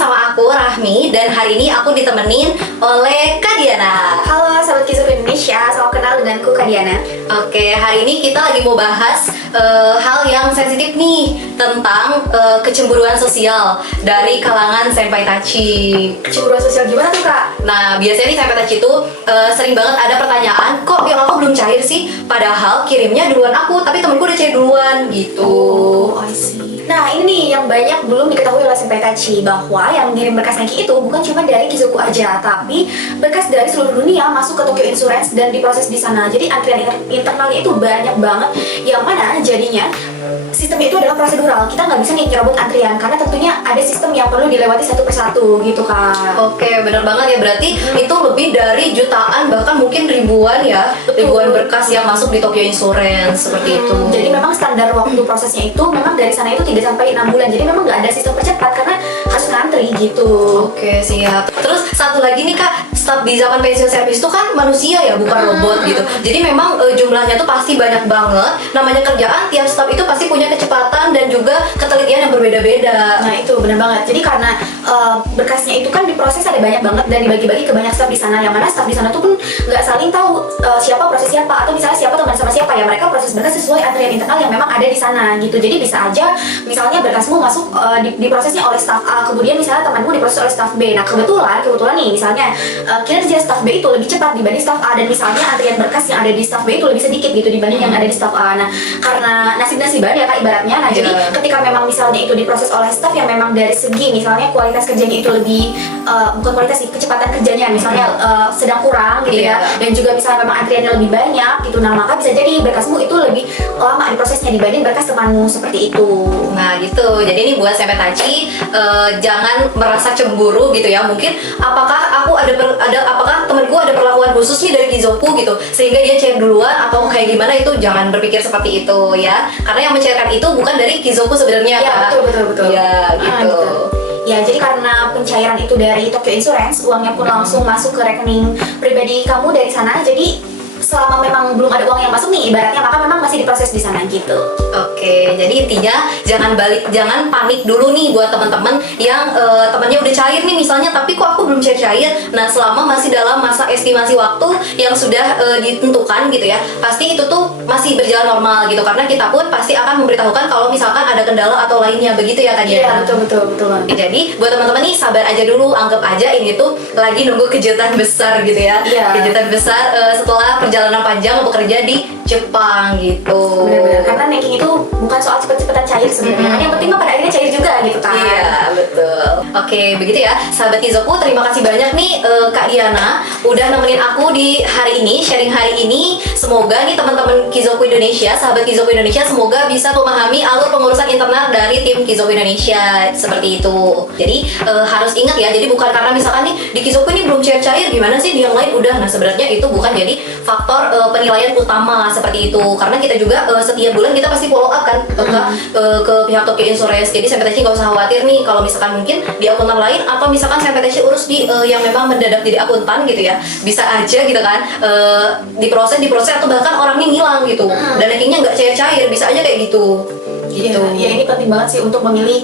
sama aku Rahmi, dan hari ini aku ditemenin oleh Kak Diana. Halo sahabat Kizop Indonesia, salam kenal denganku Kak Diana. Oke, hari ini kita lagi mau bahas hal yang sensitif nih tentang kecemburuan sosial dari kalangan senpai tachi. Kecemburuan sosial gimana tuh Kak? Nah, biasanya nih senpai tachi itu sering banget ada pertanyaan, kok yang aku belum cair sih? Padahal kirimnya duluan aku, tapi temenku udah cair duluan gitu. Oh, I see. Nah ini nih yang banyak belum diketahui oleh senpai tachi, bahwa yang ngirim berkas Nike itu bukan cuma dari Kizoku aja, tapi berkas dari seluruh dunia masuk ke Tokyo Insurance dan diproses di sana. Jadi antrian internalnya itu banyak banget, yang mana jadinya sistemnya itu adalah prosedural. Kita nggak bisa nih nyerobot antrian karena tentunya ada sistem yang perlu dilewati satu persatu gitu Kak. Oke, benar banget ya, berarti itu lebih dari jutaan bahkan mungkin ribuan ya. Ribuan berkas yang masuk di Tokyo Insurance seperti itu. Jadi memang standar waktu prosesnya itu memang dari sana itu 3 sampai 6 bulan. Jadi memang nggak ada sistem percepat karena harus ngantri gitu. Oke, siap. Terus satu lagi nih Kak, staf di zaman pensiun servis itu kan manusia ya, bukan robot gitu. Jadi memang jumlahnya tuh pasti banyak banget. Namanya kerjaan, tiap staf itu pasti punya kecepatan dan juga ketelitian yang berbeda-beda. Nah itu benar banget. Jadi karena berkasnya itu kan diproses ada banyak banget dan dibagi-bagi ke banyak staf di sana. Yang mana staf di sana tuh pun nggak saling tahu siapa proses siapa, atau misalnya siapa teman sama siapa ya. Mereka proses berkas sesuai antrian internal yang memang ada di sana gitu. Jadi bisa aja misalnya berkasmu masuk diprosesnya oleh staf A, kemudian misalnya temanmu diproses oleh staf B. Nah kebetulan nih misalnya kinerja staf B itu lebih cepat dibanding staf A, dan misalnya antrian berkas yang ada di staf B itu lebih sedikit gitu dibanding yang ada di staf A. Nah karena nasib-nasiban ya Kak ibaratnya. Nah jadi ketika memang misalnya itu diproses oleh staf yang memang dari segi misalnya kualitas kerjanya itu lebih bukan kualitas sih, kecepatan kerjanya misalnya sedang kurang gitu ya, dan juga misalnya memang antriannya lebih banyak gitu, nah maka bisa jadi berkasmu itu lebih lama diprosesnya dibanding berkas temanmu seperti itu. Nah gitu, jadi ini buat senpai tachi jangan merasa cemburu gitu ya. Mungkin apakah aku apakah temenku ada perlakuan khusus nih dari Kizoku gitu sehingga dia cair duluan atau kayak gimana, itu jangan berpikir seperti itu ya. Karena yang mencairkan itu bukan dari Kizoku sebenarnya. Ya betul. Ya gitu. Ya, jadi karena pencairan itu dari Tokyo Insurance, uangnya pun langsung masuk ke rekening pribadi kamu dari sana. Jadi selama memang belum ada uang yang masuk nih ibaratnya, maka memang masih diproses di sana gitu. Oke, jadi intinya jangan panik dulu nih buat teman-teman yang temannya udah cair nih misalnya, tapi kok aku belum cair. Nah, selama masih dalam masa estimasi waktu yang sudah ditentukan gitu ya, pasti itu tuh masih berjalan normal gitu, karena kita pun pasti akan memberitahukan kalau misalkan ada kendala atau lainnya, begitu ya Kak Diana? Iya, betul. Jadi buat teman-teman nih sabar aja dulu, anggap aja ini tuh lagi nunggu kejutan besar gitu ya. Iya. Kejutan besar setelah perjalanan panjang bekerja di Jepang gitu. Benar-benar, karena ranking itu bukan soal cepet-cepetan cair sebenarnya. Yang penting mah pada akhirnya cair juga gitu kan. Iya, betul. Oke, begitu ya sahabat Kizoku, terima kasih banyak nih Kak Diana udah nemenin aku di hari ini, sharing hari ini. Semoga nih teman-teman Kizoku Indonesia, sahabat Kizoku Indonesia, semoga bisa memahami alur pengurusan internal dari tim Kizoku Indonesia seperti itu. Jadi harus ingat ya, jadi bukan karena misalkan nih di Kizoku ini belum cair-cair, gimana sih di yang lain udah. Nah sebenarnya itu bukan jadi faktor penilaian utama seperti itu, karena kita juga setiap bulan kita pasti follow up kan ke pihak Tokyo Insurance. Jadi senpai tachi nggak usah khawatir nih kalau misalkan mungkin di akuntan lain, atau misalkan senpai tachi urus di yang memang mendadak jadi akuntan gitu ya, bisa aja gitu kan diproses atau bahkan orangnya ngilang gitu dan rankingnya nggak cair-cair, bisa aja kayak gitu. Ya ini penting banget sih untuk memilih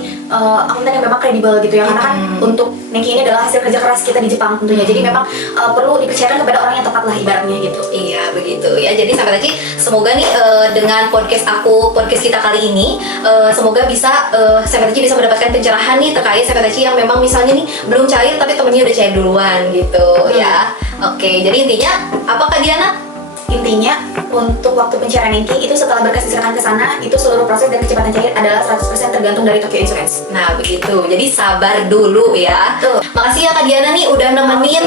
akuntan yang memang kredibel gitu ya, karena kan untuk ranking ini adalah hasil kerja keras kita di Jepang tentunya. Jadi memang perlu dipercayakan kepada orang yang tepat lah ibaratnya gitu. Iya begitu ya. Jadi senpai tachi semoga nih dengan podcast kita kali ini semoga bisa senpai tachi bisa mendapatkan pencerahan nih terkait senpai tachi yang memang misalnya nih belum cair tapi temennya udah cair duluan gitu ya. Oke, jadi intinya apa Kak Diana? Intinya untuk waktu pencairan ranking itu setelah berkas diserahkan ke sana, itu seluruh proses dan kecepatan cair adalah 100% tergantung dari Tokyo Insurance. Nah begitu, jadi sabar dulu ya. Tuh. Makasih ya Kak Diana nih udah nemenin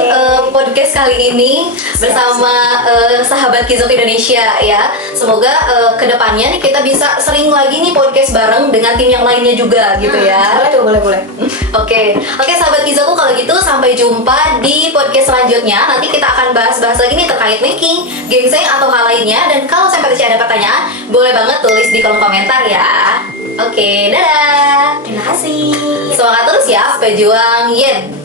podcast kali ini bersama sahabat Kizoku Indonesia ya. Semoga kedepannya nih kita bisa sering lagi nih podcast bareng dengan tim yang lainnya juga gitu ya. Boleh. Oke, sahabat Kizoku, kalau gitu sampai jumpa di podcast selanjutnya. Nanti kita akan bahas-bahas lagi nih terkait ranking, ginseng atau hal lainnya. Dan kalau sampai ada pertanyaan, boleh banget tulis di kolom komentar ya. Oke, dadah. Terima kasih. Semangat terus ya, pejuang Yen.